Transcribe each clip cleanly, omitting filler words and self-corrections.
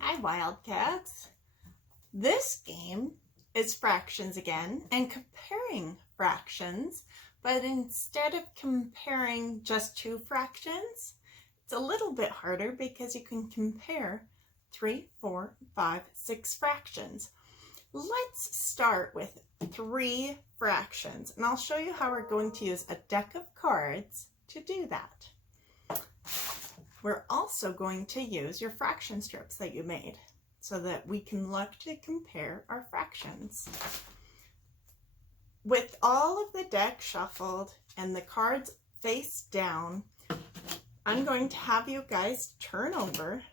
Hi, Wildcats. This game is fractions again and comparing fractions, but instead of comparing just two fractions, it's a little bit harder because you can compare 3, 4, 5, 6 fractions. Let's start with 3 fractions, and I'll show you how we're going to use a deck of cards to do that. We're also going to use your fraction strips that you made so that we can look to compare our fractions. With all of the deck shuffled and the cards face down, I'm going to have you guys turn over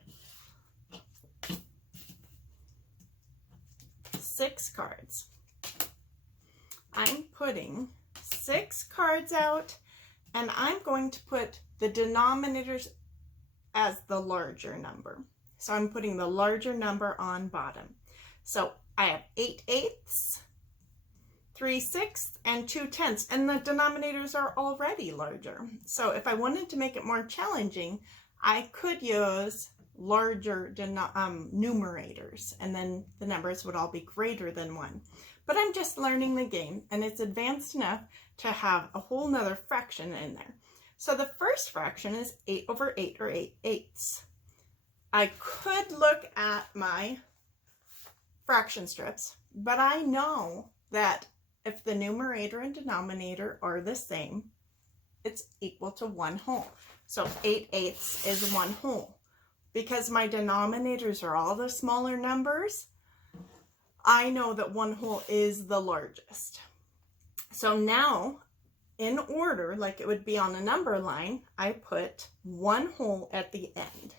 6 cards. I'm putting 6 cards out, and I'm going to put the denominators as the larger number. So I'm putting the larger number on bottom. So I have 8/8, 3/6, and 2/10, and the denominators are already larger. So if I wanted to make it more challenging, I could use larger numerators, and then the numbers would all be greater than 1. But I'm just learning the game, and it's advanced enough to have a whole nother fraction in there. So the first fraction is 8/8, or 8/8. I could look at my fraction strips, but I know that if the numerator and denominator are the same, it's equal to 1 whole. So 8/8 is 1 whole. Because my denominators are all the smaller numbers, I know that 1 whole is the largest. So now, in order, like it would be on a number line, I put 1 whole at the end.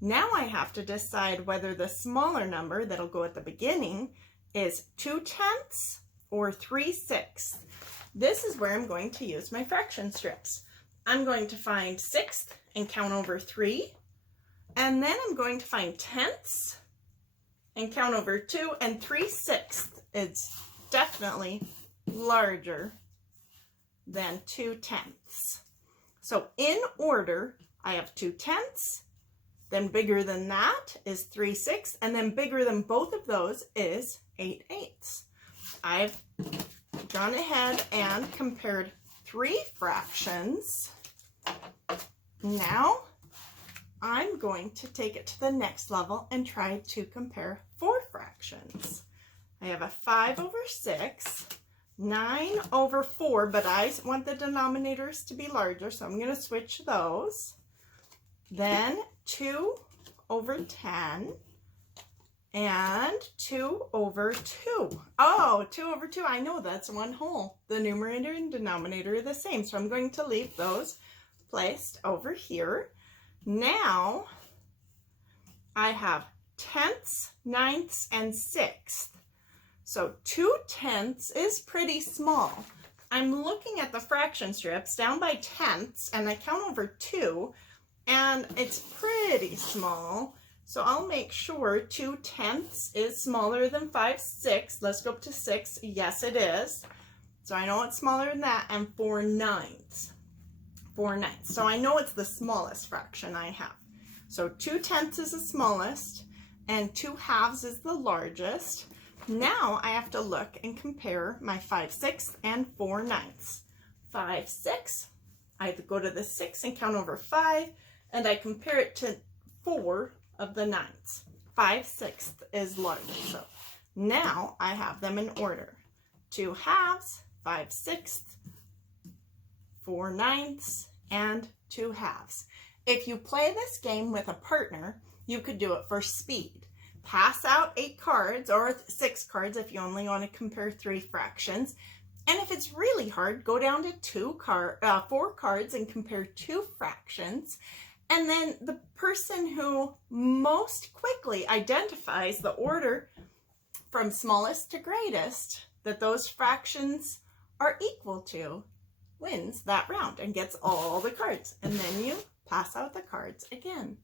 Now I have to decide whether the smaller number that'll go at the beginning is 2/10 or 3/6. This is where I'm going to use my fraction strips. I'm going to find 6th and count over 3, and then I'm going to find 10ths and count over 2, and 3/6 is definitely larger than 2/10. So in order, I have 2/10, then bigger than that is 3/6, and then bigger than both of those is 8/8. I've gone ahead and compared 3 fractions. Now I'm going to take it to the next level and try to compare 4 fractions. I have a 5/6, 9/4, but I want the denominators to be larger, so I'm going to switch those. Then 2/10 and 2/2. Oh, 2/2, I know that's 1 whole. The numerator and denominator are the same, so I'm going to leave those placed over here. Now I have 10ths, 9ths, and 6ths. So 2/10 is pretty small. I'm looking at the fraction strips down by 10ths, and I count over 2, and it's pretty small. So I'll make sure 2/10 is smaller than 5/6. Let's go up to 6. Yes, it is. So I know it's smaller than that, and 4/9. 4/9. So I know it's the smallest fraction I have. So 2/10 is the smallest, and 2/2 is the largest. Now I have to look and compare my 5/6 and 4/9. 5/6, I go to the 6 and count over 5, and I compare it to 4 of the 9ths. 5/6 is large. So now I have them in order. 2/2, 5/6, 4/9, and 2/2. If you play this game with a partner, you could do it for speed. Pass out 8 cards or 6 cards if you only want to compare 3 fractions. And if it's really hard, go down to 4 cards and compare 2 fractions. And then the person who most quickly identifies the order from smallest to greatest that those fractions are equal to wins that round and gets all the cards. And then you pass out the cards again.